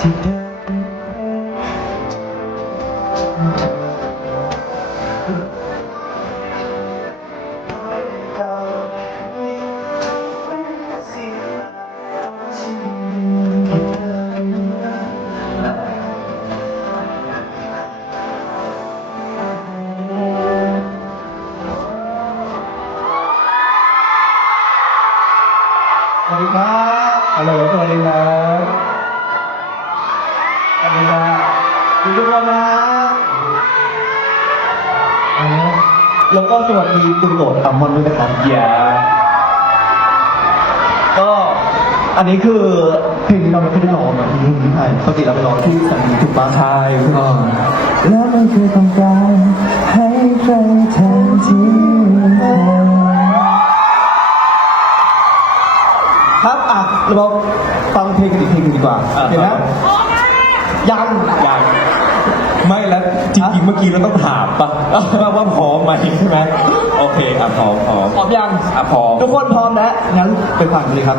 สวัสดีครับฮัลโหลสวัสดีครับ สวัสดีครับทุกทุกคนนะอ่าแล้วก็สวัสดีคุณโหลดตัมมอนด้วยนะครับอย่าก็อันนี้คือเพลงที่เราไม่เคยได้ร้องนะเพลงที่ไทยปกติเราไปร้องที่สันถูกปะใช่ก็แล้วมันคือต้องการให้ใครแทนที่เธอครับอะเราฟังเพลงกันอีกเพลงหนึ่งดีกว่าอะเห็นไหมครับ ยังยังไม่แล้วจริงๆเมื่อกี้เราต้องถามปะว่าว่าพร้อมไหมใช่ไหมโอเคอะพร้อมพร้อมพร้อมยังอะพร้อมทุกคนพร้อมแล้วงั้นไปฟังกันเลยครับ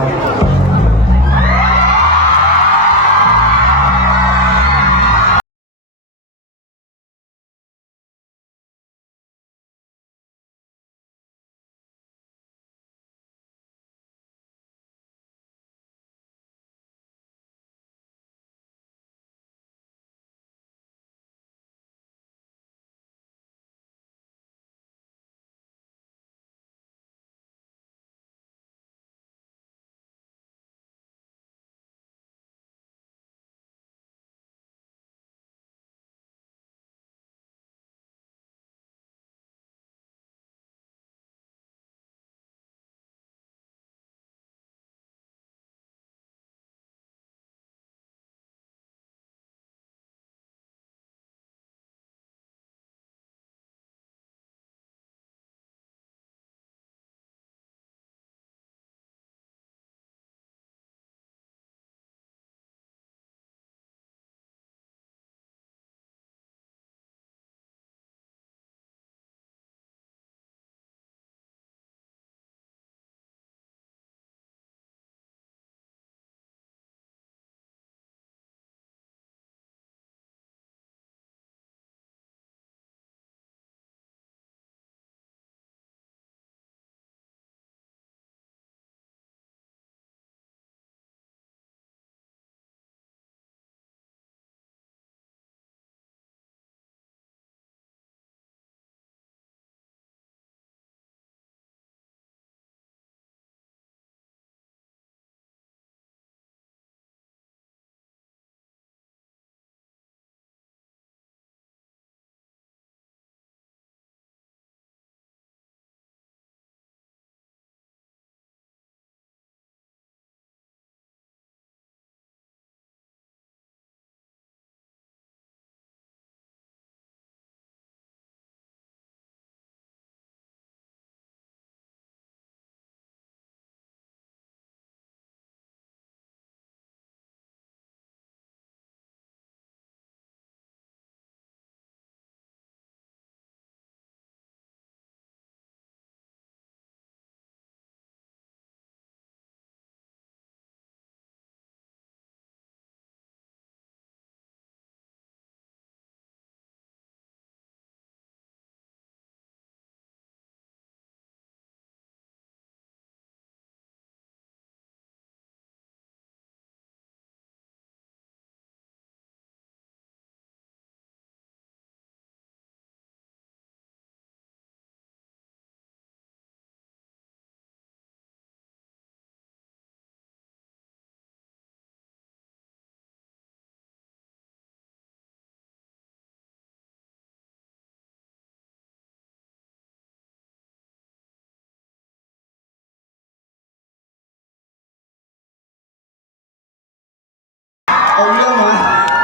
เอาเรื่องมา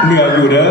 เหนื่อยอยู่เด้อ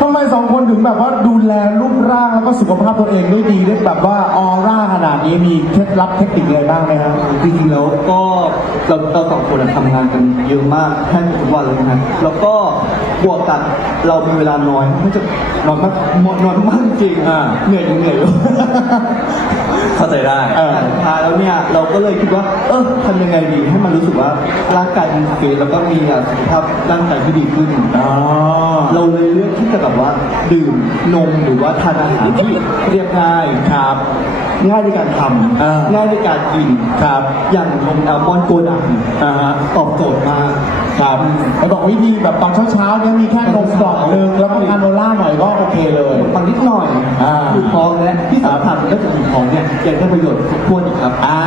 ทำไมสองคนถึงแบบว่าดูแลรูปร่างแล้วก็สุขภาพตัวเองได้ดีได้แบบว่าออร่าขนาดนี้มีเคล็ดลับเทคนิคอะไรบ้างไหมครับ จริงๆแล้วก็เราเราสองคนอะทำงานกันเยอะมากแทบทุกวันเลยนะแล้วก็บวกกับเรามีเวลาน้อยไม่จะนอนมากนอนมากจริงอ่าเหนื่อยยังเหนื่อยอยู่ เข้าใจได้ เออแต่สุดท้ายแล้วเนี่ยเราก็เลยคิดว่า เออทำยังไงดีให้มันรู้สึกว่าร่างกายมันเฟซแล้วก็มีอะสุขภาพร่างกายที่ดีขึ้น อ๋อ เราเลยเลือกที่จะแบบว่า ดื่มนมหรือว่าทานอาหารที่เรียบง่ายครับ ง่ายในการทอ่าำง่ายในการกินครับ อย่างนมแอลมอนด์โกดังอ่าฮะตอบโจทย์มากครับแล้วบอกวิธีแบบตอนเช้าๆเนี่ยมีแค่นมกล่องหนึงแล้วก็กาโนล่าหน่อยก็โอเคเลย ฟังนิดหน่อยอ่าดูท้องและที่สำคัญก็จะมีท้องเนี่ยยังได้ประโยชน์ครบถ้วนอีกครับ อ่า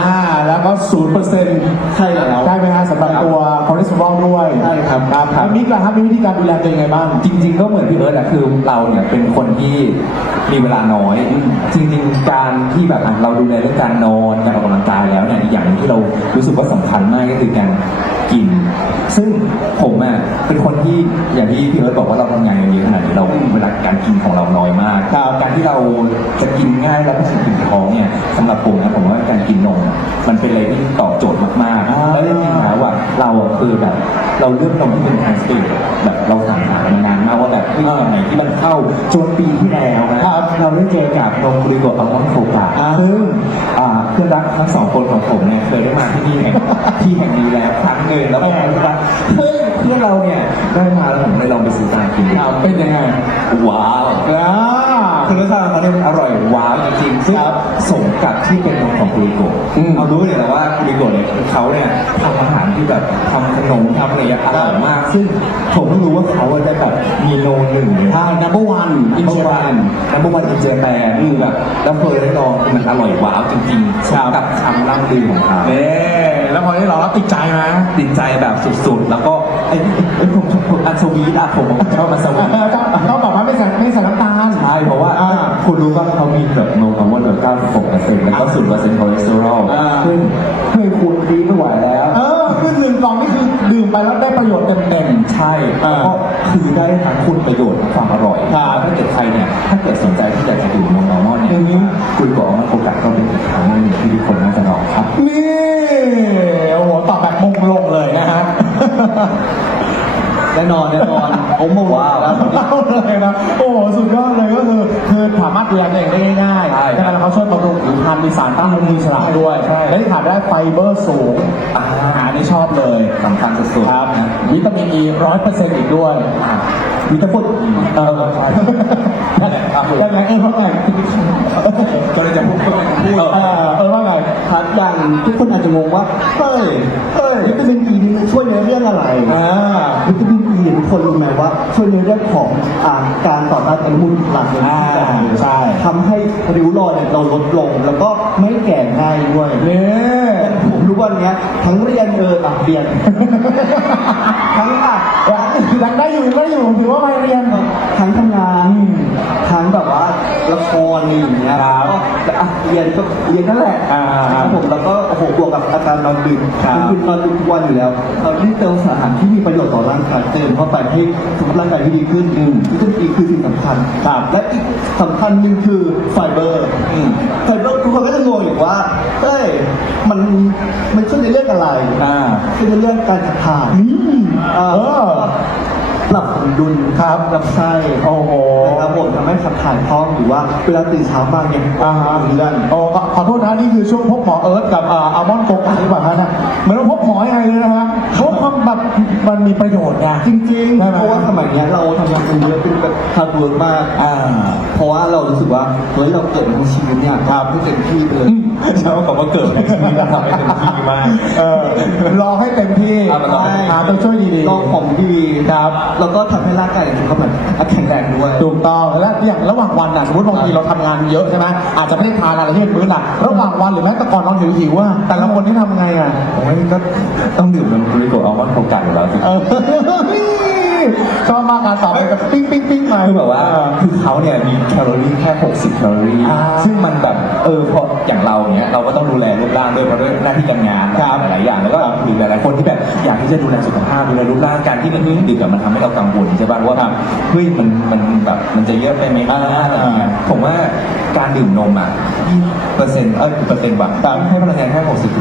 แล้วก็ศูนย์เปอร์เซ็นต์ใช่แล้ว ได้ไหมฮะสำหรับตัวคอเลสเตอรอลด้วยใช่ครับครับแล้วมิกล่ะครับมีวิธีการดูแลตัวเองไงบ้าง จริงๆก็เหมือนพี่เอิร์ธอะคือเราเนี่ยเป็นคนที่มีเวลาน้อย จริงๆ การที่แบบอะเราดูแลเรื่องการนอนการออกกำลังกายแล้วเนี่ยอีกอย่างหนึ่งที่เรารู้สึกว่าสำคัญมากก็คือการกิน ซึ่งผมอะเป็นคนที่อย่างที่พี่เอิร์ธบอกว่าเราทำงานกันเยอะขนาดนี้เราเวลาการกินของเราน้อยมากครับการที่เราจะกินง่ายแล้วก็ถึงถึงท้องเนี่ยสำหรับผมนะผมว่าการกินนมอะมันเป็นอะไรที่ตอบโจทย์มากอ่าๆแล้วจริงๆแล้วอะเราอะคือแบบเราเลือกนมที่เป็นทางสปีดแบบเราสั่งหามานานมาก ว่าแบบเฮ้ยอันไหนที่มันเข้าจนปีที่แล้วนะครับเราได้เจอกับนมกรีโกอัลมอนด์โฟกาอ่าซึ่งอ่าเพื่อนรักทั้งสองคนของผมเนี่ยเคยได้มาที่นี่แห่งที่แห่งนี้แล้วครั้งหนึ่งแล้วก็รู้ว่าเฮ้ยเพื่อนเราเนี่ยได้มาแล้วผมเลยลองไปซื้อตามกินดูครับเป็นยังไงว้าว คือรสชาติเขาเนี่ยอร่อยว้าวจริงๆซึ่งครับสมกับที่เป็นนมของกุริโกะอืมเรารู้เลยนะว่ากุริโกะเนี่ยเขาเนี่ยทำอาหารที่แบบทำขนมทำอะไรอย่างเงี้ยอร่อยมาก ซึ่งผมเพิ่งรู้ว่าเขาอะได้แบบมีโลหนึ่งเนี่ยอ่า number one อินเจแปนนัมเบอร์วันอินเจแปนคือแบบแล้วเคยได้ลองคือมันอร่อยว้าวจริงๆสมกับคำล่ำลือของเขาเน่แล้วพอได้ลองแล้วติดใจไหม ติดใจแบบสุดๆ แล้วก็ไอ้ไอ้ผมผมอันสวีทอะผมชอบมันสวีท ต้องต้องบอกว่า ไม่ใส่ไม่ใส่น้ำตาล ใช่เพราะว่าอ่าคุณรู้ป่ะเขามีแบบโนอัลมอนด์แบบ96%แล้วก็0%คอเลสเตอรอลอ่า ซึ่งเพื่อคุณดีไม่ไหวแล้ว เออคือหนึ่งกล่องนี่คือดื่มไปแล้วได้ประโยชน์เต็ม ใช่อ่าแล้วก็คือได้ทั้งคุณประโยชน์และความอร่อยครับถ้าเกิดใครเนี่ย ถ้าเกิดสนใจที่จะจะดื่มนมอัลมอนด์เนี่ยอือฮึ คุณบอกว่าโอกาสก็เป็นอีกทางหนึ่งที่ทุกคนน่าจะลองครับ ๆนี่โอ้โหตอบแบบมงลงเลยนะฮะแน่นอนแน่นอนผมโมโหว้าวแล้วเอาเลยนะโอ้โหสุดยอดเลยก็คือคือสามารถดูแลตัวเองได้ง่ายๆใช่แล้วเขาช่วยบำรุงผิวพรรณมีสารต้านอนุมูลอิสระด้วยใช่และที่ขาดได้ไฟเบอร์สูงอ่าอาหารที่ชอบเลยสำคัญสุดๆครับวิตามินอีร้อยเปอร์เซ็นต์อีกด้วยอ่าวิตามินเออใช่ยังไงเออว่าไงก็เลยจะพูดก็เลยจะพูดเออเออว่าไงครับอย่างทุกคนอาจจะงงว่าเฮ้ยเฮ้ยวิตามินอีนี่มันช่วยในเรื่องอะไรอ่าวิตามิน อีทุกคนรู้ไหมว่าช่วยในเรื่องของอ่าการต่อต้านอนุมูลอิสระในร่างกายใช่ ทำให้ริ้วรอยเนี่ยเราลดลง แล้วก็ไม่แก่ง่ายด้วยเนี่ย ผมรู้วันเนี้ยทั้งเรียนเอออะเรียน ทั้งอะยังได้อยู่ยังได้อยู่ถือว่าไปเรียน ทั้งทำงาน อืม ทั้งแบบว่า ละครอะไรอย่างเงี้ยครับก็อะเรียนก็เรียนนั่นแหละอ่าครับผมแล้วก็โอ้โหบวกกับอาการนอนดึกครับคือนอนดึกทุกวันอยู่แล้วเราได้เติมสารที่มีประโยชน์ต่อร่างกายเติมเข้าไปให้สุขภาพร่างกายที่ดีขึ้นวิตามินอีคือสิ่งสำคัญครับและอีกสำคัญหนึ่งคือไฟเบอร์อืมไฟเบอร์ทุกคนก็จะงงอยู่ว่าเอ้ยมันมันช่วยในเรื่องอะไรอ่า ช่วยในเรื่องการขับถ่าย อืมเอ่อเออ ปรับสมดุลครับลำไส้โอ้โหนะครับผมทำให้ขับถ่ายคล่องหรือว่าเวลาตื่นเช้ามาเนี่ยอ่าฮะเลื่อนโอ้ขอขอโทษนะนี่คือช่วงพบหมอเอิร์ธกับอ่าอัลมอนด์โกกันหรือเปล่าฮะเนี่ยเหมือนว่าพบหมอยังไงเลยนะฮะเขาความแบบมันมีประโยชน์ไง จริงๆ ใช่ไหม เพราะว่าสมัยเนี้ยเราทำงานกันเยอะเป็นแบบฮาร์ดเวิร์กมาก อ่า เพราะว่าเรารู้สึกว่าเฮ้ยเราเกิดมาทั้งชีวิตเนี่ยครับให้เต็มที่ไปเลยอืมใช่ว่าคำว่าเกิดในชีวิตเราทำให้เต็มที่มาก เออรอให้เต็มที่เอามาลองหาตัวช่วยดีก็ของดีครับแล้วก็ทำให้ร่างกายเราแบบแข็งแรงด้วย ถูกต้องแล้วอย่างระหว่างวันน่ะสมมติบางทีเราทำงานเยอะใช่ไหมอาจจะไม่ได้ทานอะไรที่เป็นมื้อหลักระหว่างวันหรือแม้แต่ก่อนนอนหิวหิวๆว่า แต่ละคนที่ทำไงอะโอ้ยก็ต้องดื่มนมกลูโกอัลมอนด์โปรกัสอยู่แล้วสิ เออชอบมากการตอบไปกับปิ้งปิ้งปิ้งมา คือแบบว่าคือเขาเนี่ยมีแคลอรี่แค่ 60 แคลอรี่ อ่าซึ่งมันแบบ เออพอ อย่างเราเนี้ยเราก็ต้องดูแลรูปร่างด้วยเพราะด้วยหน้าที่การงานครับหลายๆอย่างแล้วก็มีหลายๆคนที่แบบอยากที่จะดูแลสุขภาพดูแลรูปร่างการที่มันดื่มอะมันทำให้เรากังวลใช่ป่ะว่าแบบเฮ้ยมันมันแบบมันจะเยอะไปไหมอ่าอะไรอย่างเงี้ยผมว่าการดื่มนมอะเปอร์เซ็นต์เออเปอร์เซ็นต์แบบให้พลังงานแค่60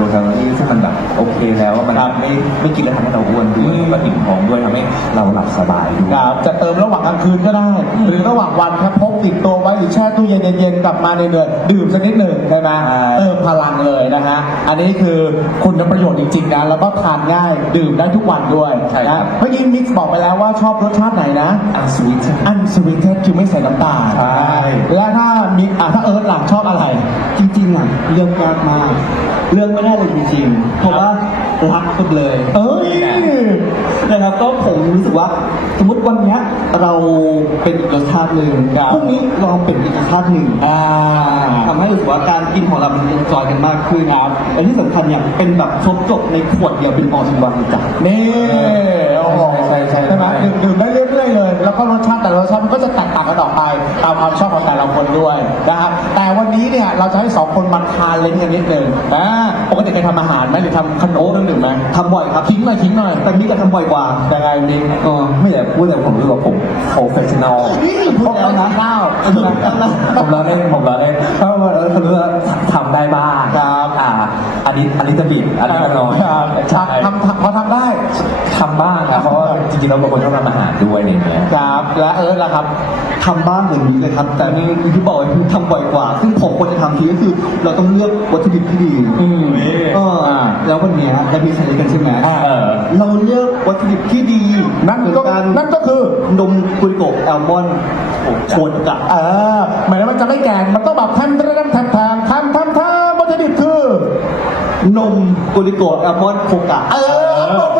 แล้วมันไม่ไม่กินแล้วทำให้เราอ้วนด้วยแล้วก็อิ่มท้องด้วยทำให้เราหลับสบายด้วยครับจะเติมระหว่างกลางคืนก็ได้ หรือระหว่างวันครับพกติดตัวไว้หรือแช่ตู้เย็นเย็นๆกลับมาเหนื่อยๆดื่มสักนิดหนึ่งได้ไหมใช่เติมพลังเลยนะฮะอันนี้คือคุณประโยชน์จริงๆนะแล้วก็ทานง่ายดื่มได้ทุกวันด้วยนะเมื่อกี้มิกซ์บอกไปแล้วว่าชอบรสชาติไหนนะอันสวีทอันสวีทเทสคือไม่ใส่น้ำตาลใช่และถ้ามิกอะถ้าเอิร์ธหลังชอบอะไร จริงๆอะเรื่องยากมาก เรื่องไม่ได้เลยจริงๆเพราะว่ารักกันเลย เอ้ยนะครับก็ผมรู้สึกว่า สมมติวันเนี้ยเราเป็นอีกรสชาติหนึ่งครับพรุ่งนี้เราเป็นอีกรสชาติหนึ่งอ่าทำให้รู้สึกว่าการกินของเรามันเอนจอยกันมากขึ้นครับและที่สำคัญเนี่ยเป็นแบบครบจบในขวดเดียวเป็นออลอินวันเลยจ้ะนี่โอ้โหใช่ใช่ใช่ใช่ไหมดื่มดื่มได้เรื่อยๆเลย แล้วก็รสชาติแต่ละรสชาติมันก็จะแตกต่างกันออกไปตามความชอบของแต่ละคนด้วยนะครับแต่วันนี้เนี่ยเราจะให้สองคนมาทานเล่นกันนิดนึงอ่าปกติเคยทำอาหารไหมหรือทำขนมเครื่องดื่มไหมทำบ่อยครับทิ้งหน่อยทิ้งหน่อยแต่นี่จะทำบ่อยกว่ายังไงมิกเออไม่อยากพูดแต่ผมรู้สึกว่าผม professional นี่พูดแล้วนะข้าวผมล้อเล่นผมล้อเล่นเพราะว่าเออเขารู้ว่าทำได้บ้างครับอ่าอันนี้อันนี้จะบิดอันนี้ก็น้อยครับใช่ทำทำพอทำได้ทำบ้างครับเพราะว่าจริงๆเราเป็นคนชอบทำอาหารด้วยอะไรอย่างเงี้ยครับและเอิร์ธล่ะครับทำบ้างเหมือนนี้เลยครับ แต่นี่ที่บอกไว้คือทำบ่อยกว่า ซึ่งผมควรจะทำทีก็คือเราต้องเลือกวัตถุดิบที่ดีอืมเออแล้ววันเนี้ยเรามีใช้กันใช่ไหมอ่าเออ เราเลือกวัตถุดิบที่ดีนั่นเหมือนก็กันนั่นก็คือนมกุริโกะแอลมอนด์โชนกะ เออหมายถึงมันจะไม่แก่มันต้องแบบแทมแทมแทมแทมแทมแทมแทมวัตถุดิบคือนมกุริโกะแอลมอนด์โคกะ เออปรบมือดังๆโอ้โห